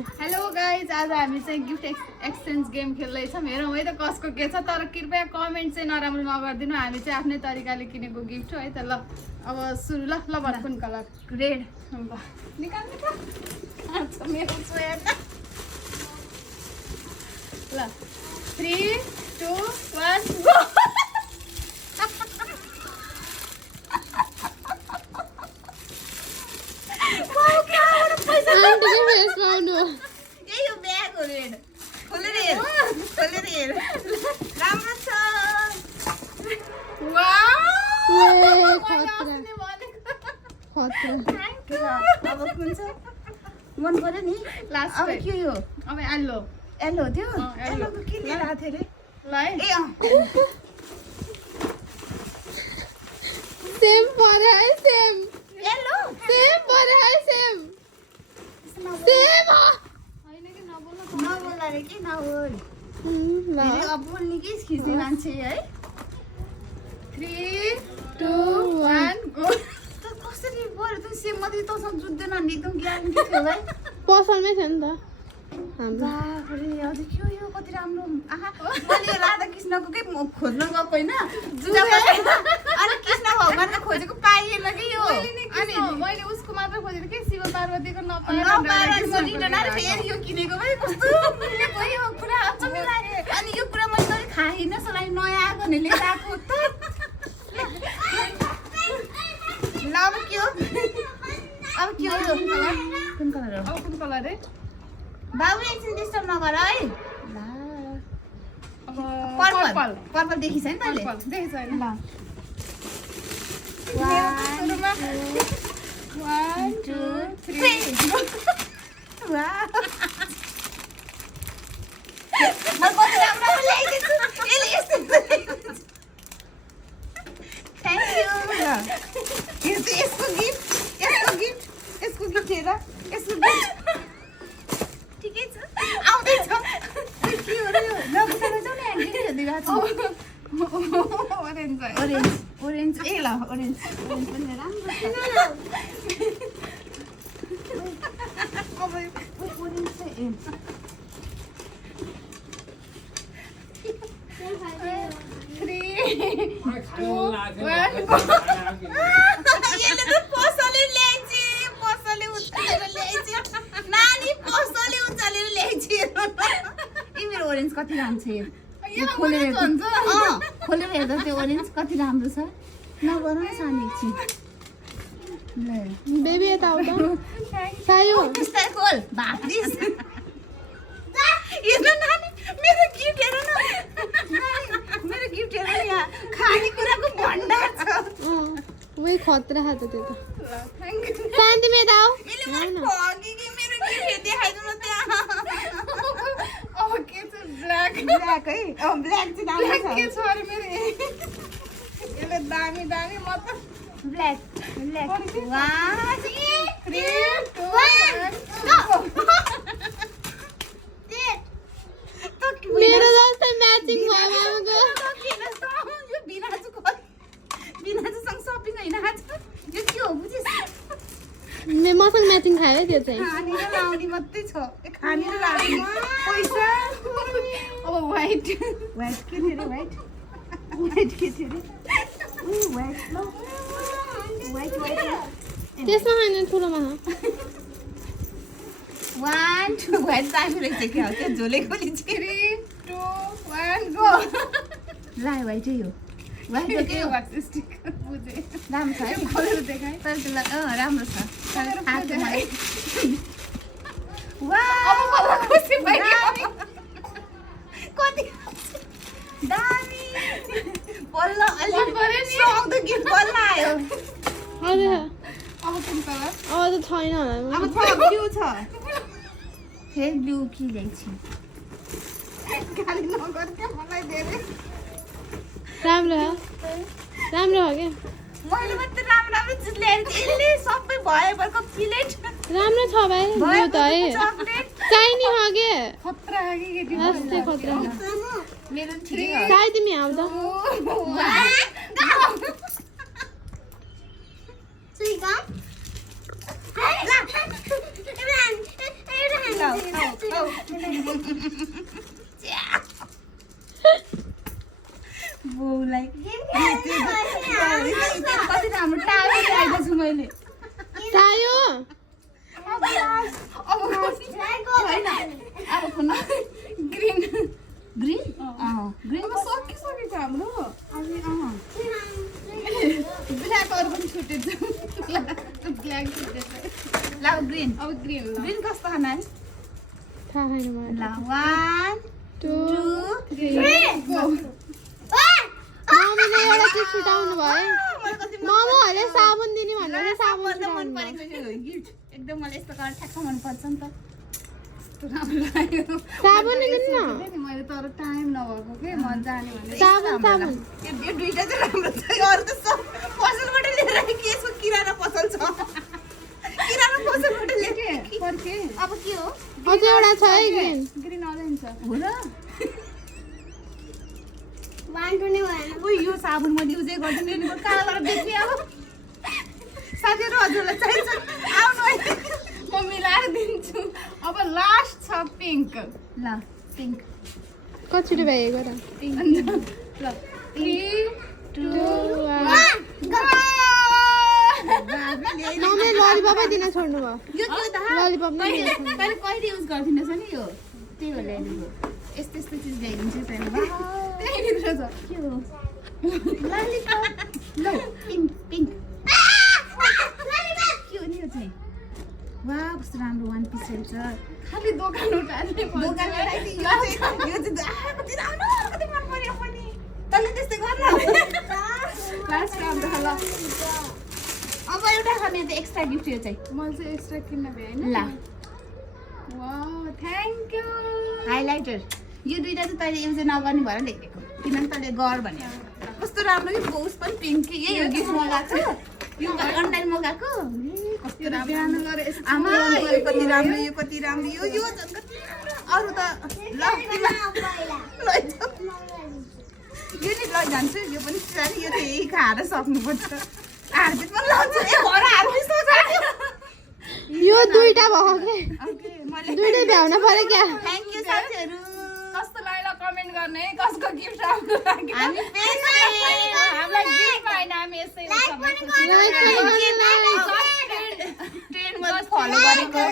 Hello guys, आज हामी चाहिँ गिफ्ट एक्सचेन्ज गेम खेल्दैछौँ। हेरौँ है त कसको के छ, तर कृपया कमेन्ट चाहिँ नराम्रो नगरिदिनु। हामी चाहिँ आफ्नै तरिकाले किनेको गिफ्ट हो है त। ल अब सुरु। ल ल भन कुन कलर? रेड। ल निकाल्नु त मेरो सोया त। ल 3 2 1 गो। मन पर्यो नि लास्ट अब के यो अब एल्लो एल्लो थियो एल्लो एल्लोको के लिएर थियो रे ल है सेम पर्यो है सेम एल्लो सेम पर्यो है सेम सेम हैन कि नबोल्नु नबोल्ला रे कि नबोल ल फेरि अब बोल्ने कि खिच्ने मान्छे है 3 2 1 गो। त कसरी बोल्यो त सेम मात्रै तसँग जुत्दैन नि एकदम ग्यारेन्टी थियो भाइ पसलमै थियो नि त हाम्रो बाफरे अझै के हो यो कति राम्रो आहा मैले राधा कृष्णको के खोज्न गएको हैन अनि कृष्ण भगवानको खोजेको पाइएन कि यो अनि मैले उसको मात्र खोजेको के शिव पार्वतीको नपाएर फेरि यो किनेको भाइ कस्तो मिलेको यो पुरा अचम्मै लाग्यो अनि यो कुरा मैले तै खाइन सलाई नयाँ आएको भने लिएर आएको त ल अब के हो यो कुन कलर हो अब कुन कलर रे? बाबु एकछिन डिस्टर्ब नगर है ल अब पर्पल पर्पल देखिस है नि तैले पर्पल देखेछ हैन? ल 1 2 3 वाह म कति राम्रो ल्याइदिन्छु यसले यस्तो थ्याङ्क यू यसको गिफ्ट हेर यसको गिफ्ट ठिकै छ आउँदैछ के हो र यो नबुझाउनु जाऊ न ह्यान्डी हेर्दिरहेको छु ओरेन्ज है। ओरेन्ज ए ल ओरेन्ज पनि राम्रो छ अब ओरेन्ज चाहिँ ए 3 2 1 यसले त पसले ल्याइछि पसले उचालेर ल्याइछि नानी पसले उचालेर ल्याइछि ए मेरो ओरेन्ज कति राम्रो छ यो खोलेर हेर्दा खोलेर हेर्दा त्यो ओरेन्ज कति राम्रो छ नगर न सानो एकछिन ल बेबी यता आऊ त सायो बिस्तारै खोल भाप्रिस हेर्नु नानी मेरो गिफ्ट हेर्नु न नानी मेरो गिफ्ट हेर्नु न यहाँ खानेकुराको भण्डार छ वही खतरा छ त त्यो त ल थ्यांक यू। शान्ति में यता आऊ यसले मलाई भगी कि मेरो गिफ्ट देखाइदिनु न त्यहाँ अब के छ? ब्ल्याक ब्ल्याक है ब्ल्याक चाहिँ राम्रो ब्ल्याक छ के छ अरे मेरो? यसले दामी दामी म त ब्ल्याक ब्ल्याक वाह 3 2 1 मेरो जस्तै म्याचिङ भयो मामाको यो बिनाजुसँग सपिङ होइन आज यो के हो बुझिस् मसँग म्याचिङ खायो है त्यो चाहिँ खानेर लाउने मात्रै छ खानेर लाउने पैसा अब व्हाइट व्हाइट के थियो रे व्हाइट के थियो रे व्हाइट ल व्हाइट त्यसमा होइन ठुलोमा हो 1 2 व्हाइट दामी रहेछ क्या त्यो झोले खोली 3 2 1 गो। ला व्हाइट हो व्हाइट के हो वाक्स स्टिक बुझे राम्रो छ है खोलेर देखाइ। तर त्यसलाई राम्रो छ तर थाहा छ मलाई अब वाह मलाई खुसी भयो। कति दामी बल्ल अलि मन पर्यो नि। सक्दो गिफ्ट बल्ल आयो हजुर अब कुन कलर? अब त छैन होला अब छ ब्लू छ फेरि ब्लू कि ल्याइछि गाली नगर के मलाई धेरै राम्रो हो क्या मैले मात्रै राम्रो राम्रो चिज ल्याएर यसले सबै भएभरको प्लेट राम्रो छ भाइ ब्लू त है चकलेट चाहिने हो के खतरा है कि केटी अस्ति खतरा मेरो ठिकै हो सायद तिमी आउँछ Sweet gum? बौलाई कति राम्रो टाढो ल्याएको छु मैले चायो अब खुल्नु ग्रिन ग्रिन ग्रिन अब सकिसकेको हाम्रो ब्ल्याकहरू पनि छुटेछ ब्ल्याक छुटेछ ल ग्रिन अब ग्रिन ल ग्रिन कस्तो खाना थाहा छैन मलाई ल 1 2 2 मम्मीले एउटा चिज छुटाउनु भयो मोमोहरूले साबुन दिने भनेर साबुन मन छुटाउनु भयो। परेको गिफ्ट एकदम मलाई यस्तो कलर ठ्याक्क मन पर्छ नि त राम्रो लाग्यो साबुन किन्न नि मैले तर टाइम नभएको के म जाने भने साबुन साबुन यो दुईटा चाहिँ राम्रो छ यो अरू त सब पसलबाट लिएर आएको के यसको किराना पसल छ किराना पसलबाट लिएर फर्के अब के हो अझै एउटा छ है ग्रिन ग्रिन अरेन्ज छ हो र उयो यो साबुन मैले युजै गर्दिनँ नि कहाँ गरेर बेच्ने अब साथीहरू हजुरलाई चाहिन्छ आउनु अहिले म मिलाएर दिन्छु अब लास्ट छ पिङ्क ल पिङ्क कतिचोटि भ्याएको र ल 3 2 मम्मीले ललिपपै दिन छोड्नु भयो यो के हो त ललिपप नै दिन छोड्नु मैले कहिले युज गर्दिनछ नि यो त्यही भएर ल्याइदिएको यस्तो यस्तो चिज ल्याइदिन्छु तैँले त्यहीँभित्र छ के हो ललिपप ल पिङ्क पिङ्क के हो नि यो चाहिँ वाह कस्तो राम्रो वान पिस छ खालि दोकान उठाल्ने दोकानबाट यो चाहिँ कति राम्रो कति मन पर्यो पनि तैँले त्यस्तै गर्न लास्ट राम्रो ल अब एउटा खाने त एक्स्ट्रा गिफ्ट यो चाहिँ मैले चाहिँ एक्स्ट्रा किन्न भ्याएन ल वाउ थ्याङ्क यू हाइलाइटर यो दुईटा चाहिँ तैँले युज नगर्ने भएर लेखेको किनभने तैँले गर भने कस्तो राम्रो कि बोस पनि पिङ्क यही हो गिफ्ट मगाएको यो अनलाइन मगाएको कस्तो राम्रो बिहान गरेर यस्तो आमा यो कति राम्रो यो कति राम्रो यो झन् कति राम्रो अरू त ल लैजाऊ यो नि लैजान्छु यो पनि साह्रै यो त यही खाएर सक्नुपर्छ हार्दित पनि लाउँछु ए घर हार्दिस यो दुईटा भयो के ओके मैले दुईटै भ्याउन पर्यो क्या थ्याङ्क यू साथीहरू कस्तो लाग्यो कमेन्ट गर्ने है कसको गिफ्ट राम्रो लाग्यो हामी हामीलाई गिफ्ट पाएन हामी यसै लाइक पनि गर्नु, लाइक पनि गर्नु, लाइक। ट्रेन्डमा फलो गरेको